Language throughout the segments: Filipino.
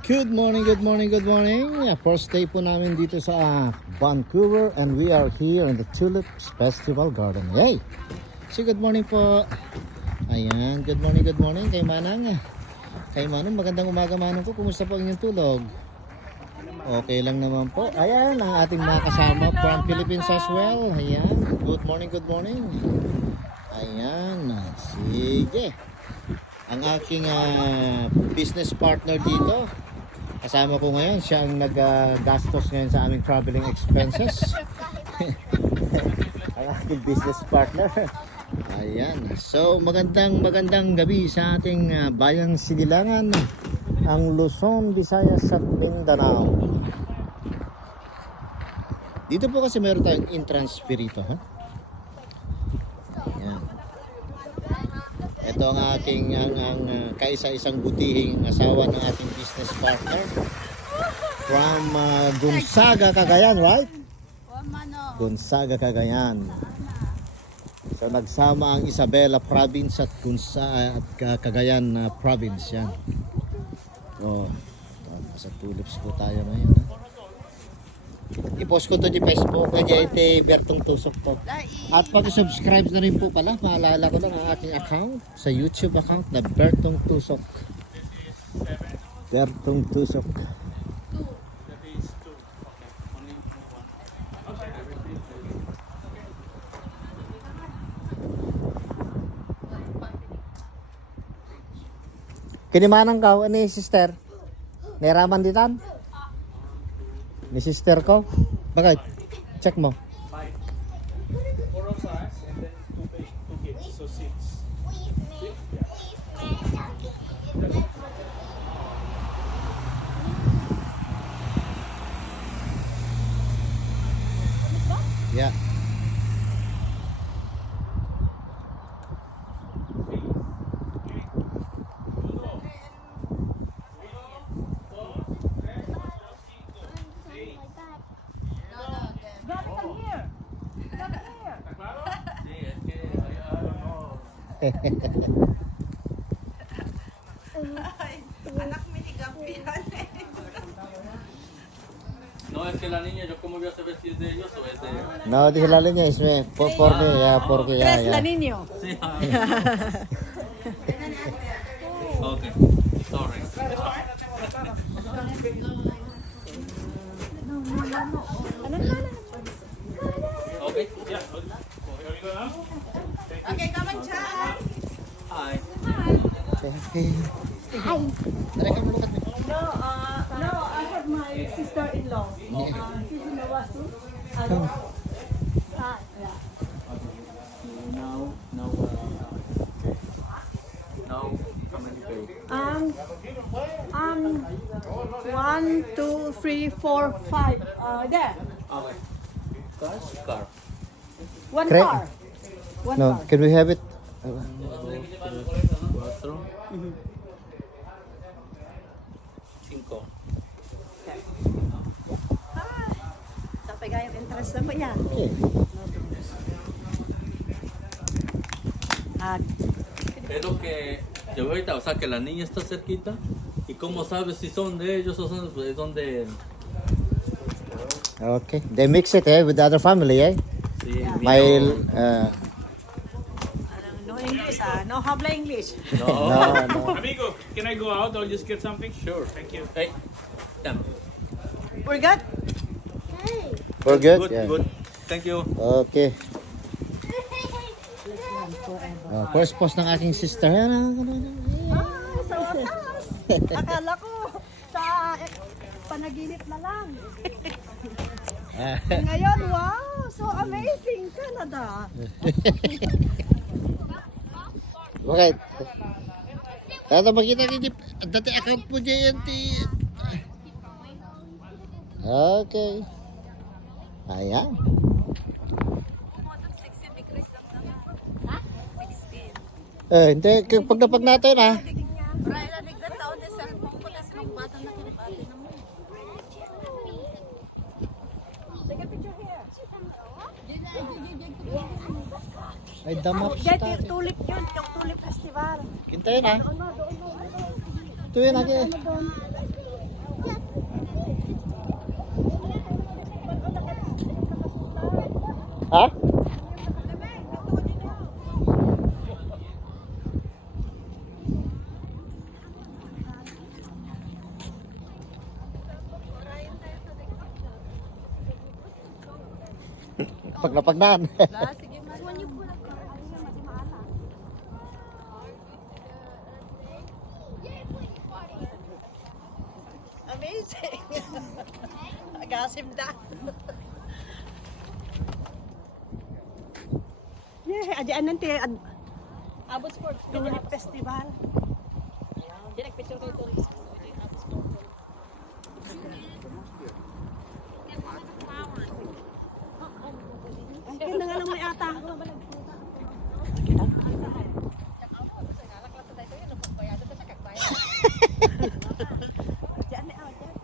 Good morning, good morning, good morning. First day po namin dito sa Vancouver and we are here in the Tulips Festival Garden. Yay! So good morning po. Ayan, good morning kay Manang. Kay Manong, magandang umaga Manong ko. Kumusta po inyong tulog? Okay lang naman po. Ayan, ang ating mga kasama from Philippines as well. Ayan, good morning, good morning. Ayan, sige. Ang aking business partner dito. Kasama ko ngayon, siya ang nag-gastos ngayon sa aming traveling expenses. Ang aking business partner. Ayan. So, magandang gabi sa ating bayang Sinilangan, ang Luzon, Visayas at Mindanao. Dito po kasi meron tayong entrance fee rito, ha? Ayan. Ito ang aking kaisa-isang butihing asawa ng ating business partner from Gonzaga, Cagayan, right? Gonzaga, Cagayan. So nagsama ang Isabela province at Cagayan province yan. Oh, sa tulips po tayo ngayon. I-post ko to di Facebook kaya ite Bertong Tusok po. At pag-subscribe na rin po pala, maalala ko lang ang aking account sa YouTube account na Bertong Tusok. Bertong Tusok. Kinimanang ka, ni sister? Neraman ditan? Ni sister ko? Bakit? Check mo. 4 of us and then two kids, so 6. Yeah. Anak minigampihan eh. No, es que la niña, yo como voy a saber si es de ellos o es de ellos. No, di la niña es porque ya. Tres la niño. Sí. Okay, sorry. Okay, yeah. Okay, come on, Chan. Hi. Tara ka muna. No, I have my sister-in-law. She's in the Wasu. Now, how many pay? 1, 2, 3, 4, 5. There. Okay. Cash? Car. One Correct. car. One No, car. can we have it? 4, 5. Sampai gayang entrance na po niya. Okay. Es lo que yo veo ahorita, o sea, que la niña está cerquita. ¿Y cómo sabes si son de ellos o son de...? Okay. They mix it with the other family, eh? Sí, My No English no habla English. No. no. Amigo, can I go out? I'll just get something. Sure. Thank you. Hey, stand. We're good? We're good? Good, Yeah. good. Thank you. Okay. First post ng aking sister. Akala ko sa panaginip na lang. Ngayon, wow! So amazing, Canada! Bakit? Tata makita niyo dati account mo dyan. Okay. Ayan. Hindi. Pag napag natin ha. Ay, damap Get sa yung tulip yun, yung tulip festival. Kintayin ha. Doon, doon, Ito yun, Aki. doon. Pag napagnan. Amazing. Agasim da. Yeah, adyan nanti Abot Sports Philip Festival. Direct picture ko ito. Ay, ganda nga lang may ata.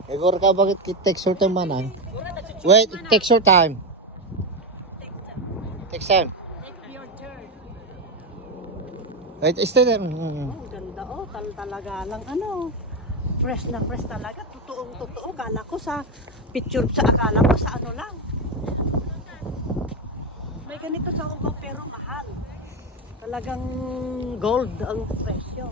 Siguro ka bakit it takes your time manang? Wait, it takes your time. Takes time. Take your turn. Wait, stay there. Oh, ganda oh, talaga lang ano. Fresh na fresh talaga. Totoong totoo. Kala ko sa picture sa akala ko sa ano lang. May ganito sa Hong Kong pero mahal. Talagang gold ang presyo.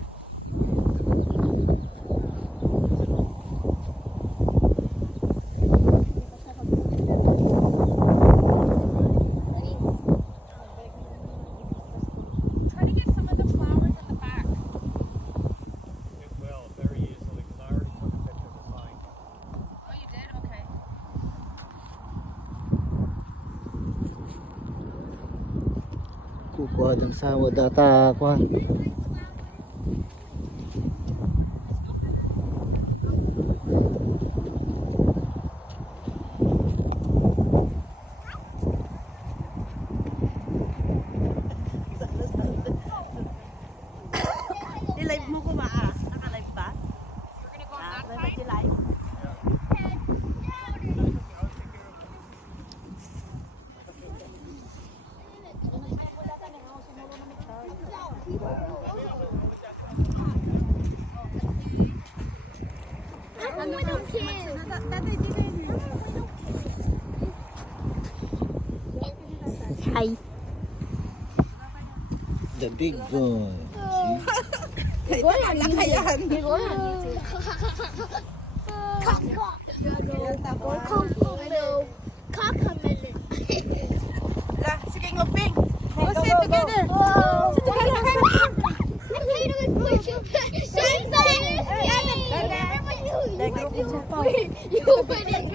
Try to get some of the flowers in the back. It will, very easily, because I already took a picture of the sign. Oh, you did? Okay. Kukuha din sa wadata kuha. I-live mo ko ba? Naka-live ba? We're gonna go that Live side. ba live? Hi. The big one. Goyan. Goyan. Kakamelon. Sige, ngoping. Let's sit together. Sit together. You put it.